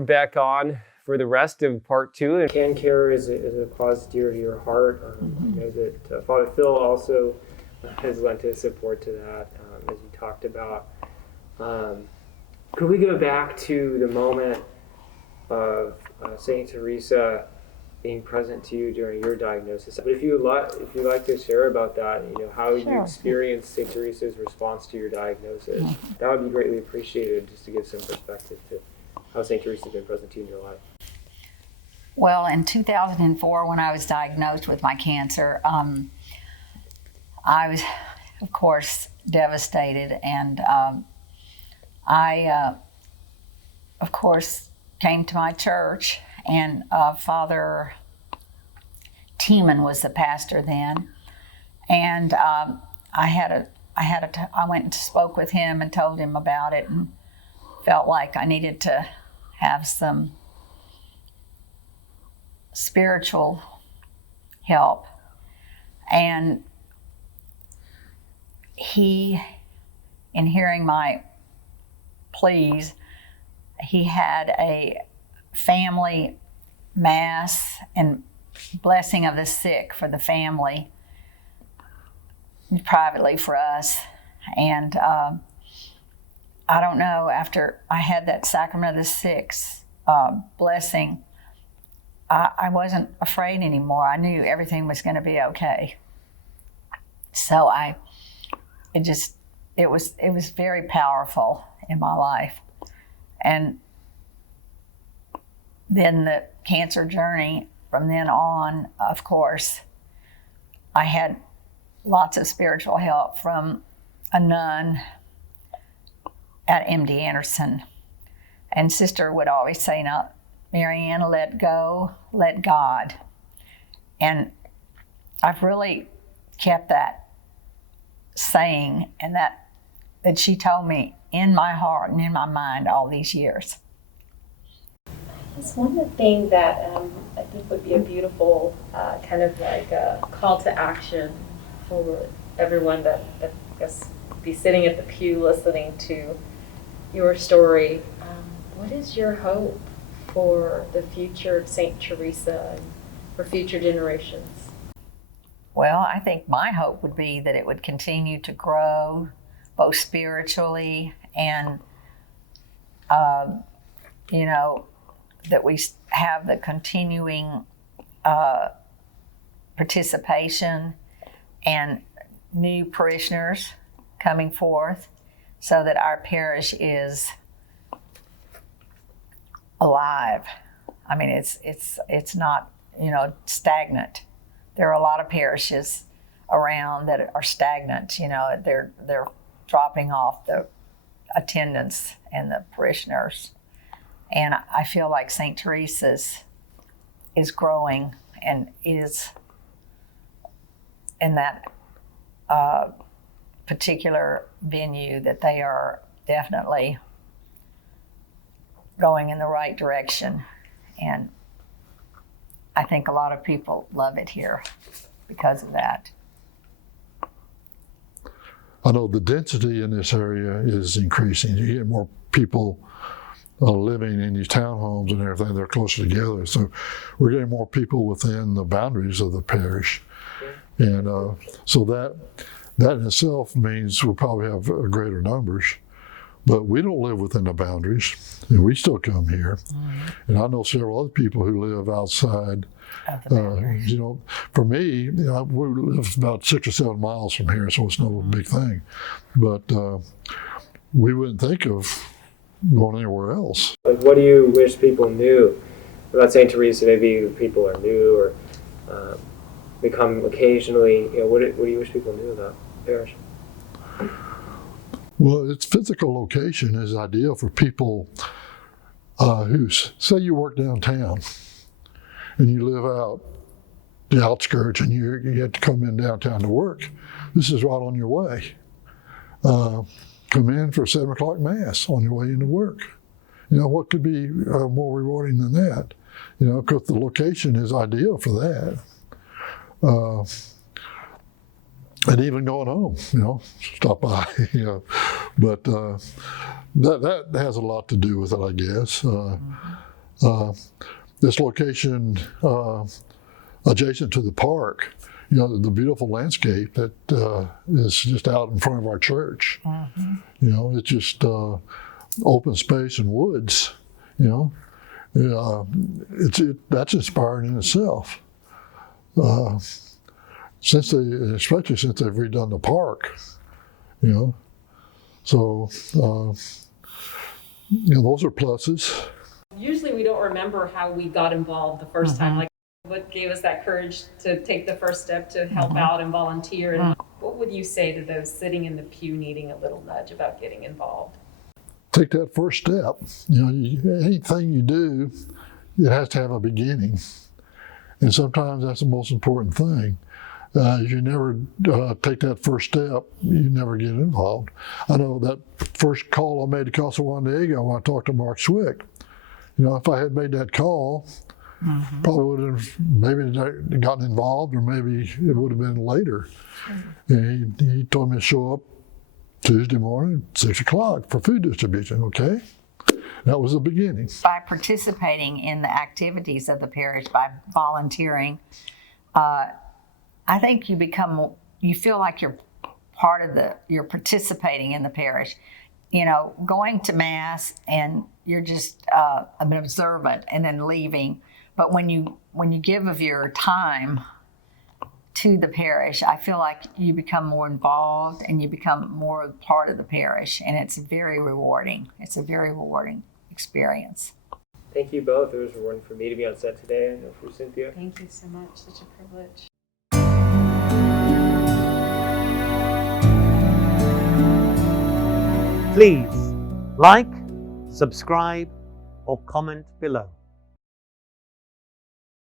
we're back on for the rest of part 2. And can care is a cause dear to your heart. I know that Father Phil also has lent his support to that, as you talked about. Could we go back to the moment of St. Teresa being present to you during your diagnosis? But if you'd like to share about that, how you experienced St. Teresa's response to your diagnosis, that would be greatly appreciated, just to give some perspective to how St. Teresa's been present to you in your life. Well, in 2004, when I was diagnosed with my cancer, I was, of course, devastated, and I, of course, came to my church, and Father Tiemann was the pastor then, and I went and spoke with him and told him about it, and felt like I needed to have some spiritual help. And he, in hearing my pleas, he had a family mass and blessing of the sick for the family, privately for us. And I don't know, after I had that sacrament of the sick blessing, I wasn't afraid anymore. I knew everything was going to be okay. So it was very powerful in my life. And then the cancer journey, from then on, of course, I had lots of spiritual help from a nun at MD Anderson. And Sister would always say, "Now, MaryAnn, let go, let God." And I've really kept that saying, and that she told me in my heart and in my mind all these years. It's one of the things that I think would be a beautiful kind of like a call to action for everyone that I guess be sitting at the pew listening to your story. What is your hope for the future of St. Teresa and for future generations? Well, I think my hope would be that it would continue to grow, both spiritually and, that we have the continuing participation and new parishioners coming forth, so that our parish is alive. I mean, it's not, stagnant. There are a lot of parishes around that are stagnant. They're dropping off the attendance and the parishioners. And I feel like St. Teresa's is growing and is in that particular venue, that they are definitely going in the right direction. And I think a lot of people love it here because of that. I know the density in this area is increasing. You get more people living in these townhomes and everything. They're closer together. So we're getting more people within the boundaries of the parish. And so that in itself means we'll probably have greater numbers. But we don't live within the boundaries, and we still come here. Mm-hmm. And I know several other people who live outside. For me, we live about 6 or 7 miles from here, so it's no big thing. But we wouldn't think of going anywhere else. Like, what do you wish people knew about St. Teresa? Maybe people are new or become occasionally. What do you wish people knew about the parish? Well, its physical location is ideal for people who, say you work downtown and you live out the outskirts and you have to come in downtown to work. This is right on your way. Come in for 7 o'clock Mass on your way into work. What could be more rewarding than that? Because the location is ideal for that. And even going home, stop by, But that has a lot to do with it, I guess. This location adjacent to the park, the beautiful landscape that is just out in front of our church. It's just open space and woods. That's inspiring in itself. Especially since they've redone the park, So, those are pluses. Usually we don't remember how we got involved the first time. Like, what gave us that courage to take the first step to help out and volunteer? And what would you say to those sitting in the pew needing a little nudge about getting involved? Take that first step. Anything you do, it has to have a beginning. And sometimes that's the most important thing. If you never take that first step, you never get involved. I know that first call I made to Casa Juan Diego when I talked to Mark Swick, if I had made that call, probably would have maybe gotten involved, or maybe it would have been later. And he told me to show up Tuesday morning, 6 o'clock for food distribution, okay? That was the beginning. By participating in the activities of the parish, by volunteering, I think you feel like you're you're participating in the parish. Going to Mass and you're just an observant and then leaving. But when you give of your time to the parish, I feel like you become more involved and you become more part of the parish, and it's very rewarding. It's a very rewarding experience. Thank you both. It was rewarding for me to be on set today, and for Cynthia. Thank you so much. Such a privilege. Please like, subscribe, or comment below.